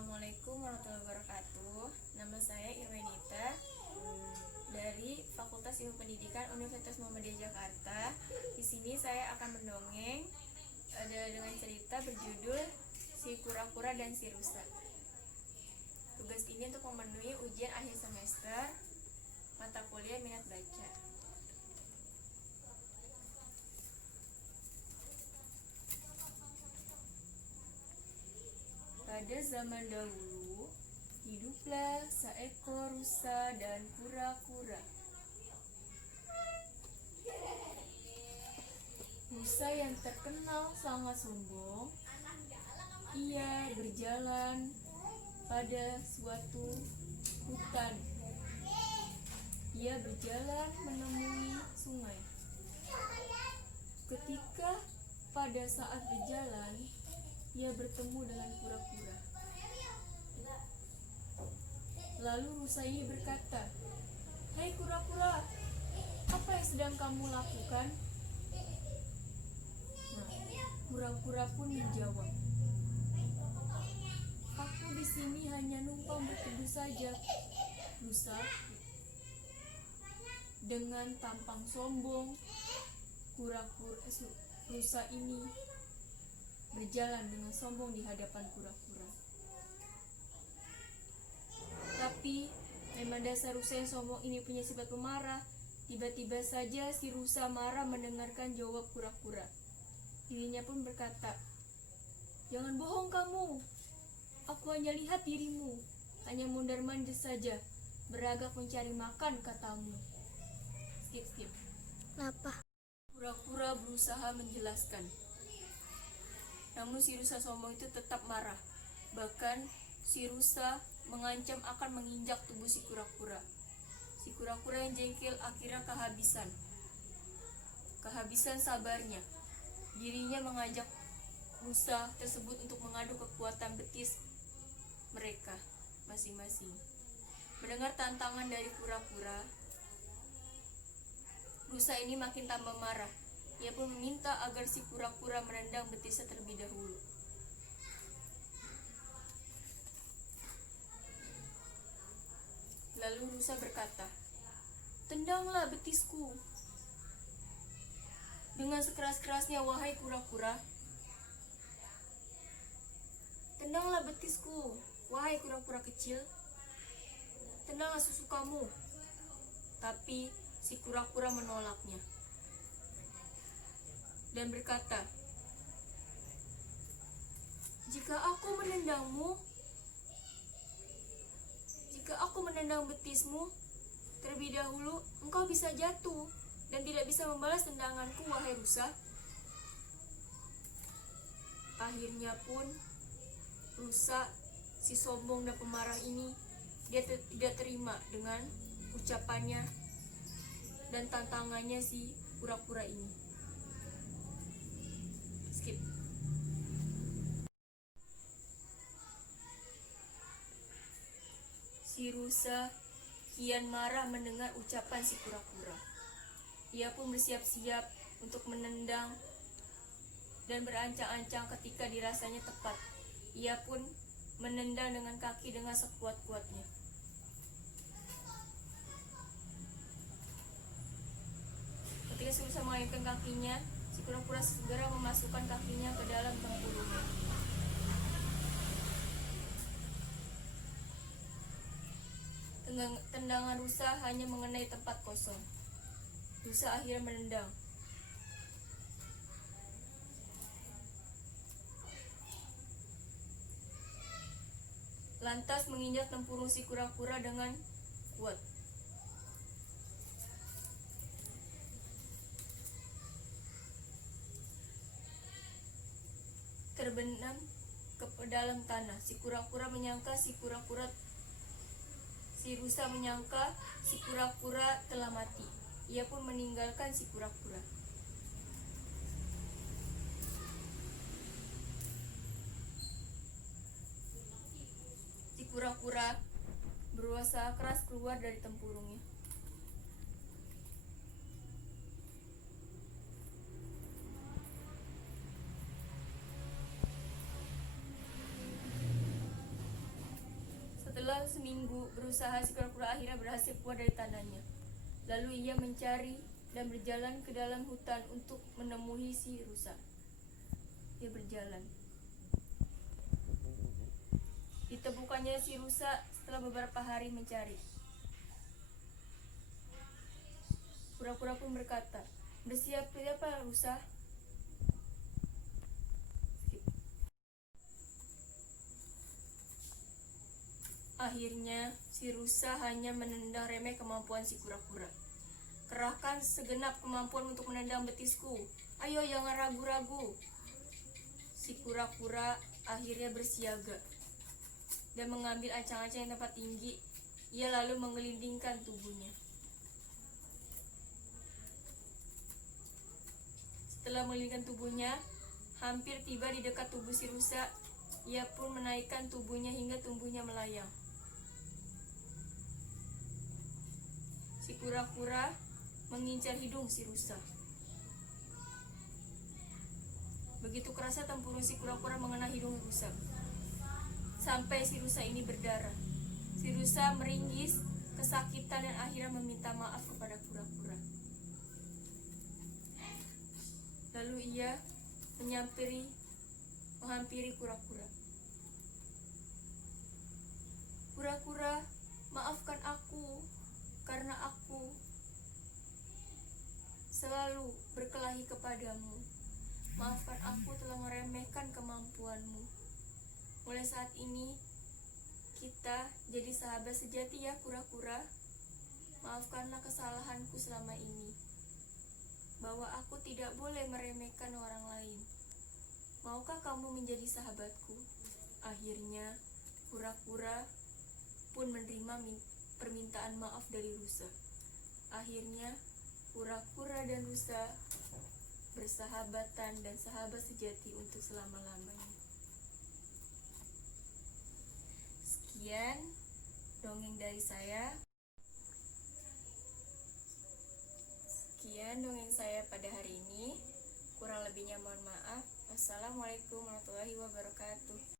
Assalamualaikum warahmatullahi wabarakatuh. Nama saya Irwenita dari Fakultas Ilmu Pendidikan Universitas Muhammadiyah Jakarta. Di sini saya akan mendongeng dengan cerita berjudul Si Kura-Kura dan Si Rusa. Tugas ini untuk memenuhi ujian akhir semester mata kuliah minat baca. Pada zaman dahulu, hiduplah seekor rusa dan kura-kura. Rusa yang terkenal sangat sombong, ia berjalan pada suatu hutan. Ia berjalan menemui sungai. Ketika pada saat berjalan, ia bertemu dengan kura-kura. Lalu rusa ini berkata, "Hai kura-kura, apa yang sedang kamu lakukan?" Nah, kura-kura pun menjawab, "Aku di sini hanya numpang berteduh saja." Dengan tampang sombong, rusa ini berjalan dengan sombong di hadapan kura-kura. Tapi memang dasar rusa yang sombong ini punya sifat pemarah. Tiba-tiba saja si rusa marah mendengarkan jawab kura-kura. Dirinya pun berkata, "Jangan bohong kamu. Aku hanya lihat dirimu. Hanya mondar-mandir saja. Beragak mencari makan katamu." Skip. Kenapa? Kura-kura berusaha menjelaskan. Namun si rusa sombong itu tetap marah. Bahkan si rusa mengancam akan menginjak tubuh si kura-kura. Si kura-kura yang jengkel akhirnya kehabisan sabarnya. Dirinya mengajak rusa tersebut untuk mengadu kekuatan betis mereka masing-masing. Mendengar tantangan dari kura-kura, rusa ini makin tambah marah. Ia pun meminta agar si kura-kura menendang betisnya terlebih dahulu. Lalu rusa berkata, "Tendanglah betisku dengan sekeras-kerasnya, wahai kura-kura. Tendanglah betisku, wahai kura-kura kecil. Tendanglah susu kamu." Tapi si kura-kura menolaknya dan berkata, Jika aku menendang betismu terlebih dahulu, engkau bisa jatuh dan tidak bisa membalas tendanganku, wahai rusa." Akhirnya pun rusa, si sombong dan pemarah ini, dia tidak terima dengan ucapannya dan tantangannya si kura-kura ini. Skip. Si rusa kian marah mendengar ucapan si kura-kura. Ia pun bersiap-siap untuk menendang dan berancang-ancang ketika dirasanya tepat. Ia pun menendang dengan kaki dengan sekuat-kuatnya. Ketika si rusa mengayunkan kakinya, si kura-kura segera memasukkan kakinya ke dalam tempurungnya. Tendangan rusa hanya mengenai tempat kosong. Rusa akhirnya menendang. Lantas menginjak tempurung si kura-kura dengan kuat. Terbenam ke dalam tanah. Si rusa menyangka si kura-kura telah mati. Ia pun meninggalkan si kura-kura. Si kura-kura berusaha keras keluar dari tempurungnya. Setelah seminggu berusaha, si kura-kura akhirnya berhasil keluar dari tanahnya. Lalu ia mencari dan berjalan ke dalam hutan untuk menemui si rusa. Ia berjalan. Ditemukannya si rusa setelah beberapa hari mencari. Kura-kura pun berkata, "Bersiap-siaplah rusa." Akhirnya, si rusa hanya menendang remeh kemampuan si kura-kura. "Kerahkan segenap kemampuan untuk menendang betisku. Ayo, jangan ragu-ragu." Si kura-kura akhirnya bersiaga dan mengambil ancang-ancang yang tempat tinggi. Ia lalu menggelindingkan tubuhnya. Setelah menggelindingkan tubuhnya, hampir tiba di dekat tubuh si rusa. Ia pun menaikkan tubuhnya hingga tubuhnya melayang. Si kura-kura mengincar hidung si rusa. Begitu kerasnya tempurung si kura-kura mengena hidung rusa, sampai si rusa ini berdarah. Si rusa meringis kesakitan dan akhirnya meminta maaf kepada kura-kura. Lalu ia menghampiri kura-kura. "Kura-kura, maafkan aku karena aku selalu berkelahi kepadamu. Maafkan aku telah meremehkan kemampuanmu. Mulai saat ini kita jadi sahabat sejati ya kura-kura. Maafkanlah kesalahanku selama ini, bahwa aku tidak boleh meremehkan orang lain. Maukah kamu menjadi sahabatku?" Akhirnya kura-kura pun menerima permintaan maaf dari rusa. Akhirnya kura-kura dan rusa bersahabatan dan sahabat sejati untuk selama-lamanya. Sekian dongeng dari saya. Sekian dongeng saya pada hari ini. Kurang lebihnya mohon maaf. Wassalamualaikum warahmatullahi wabarakatuh.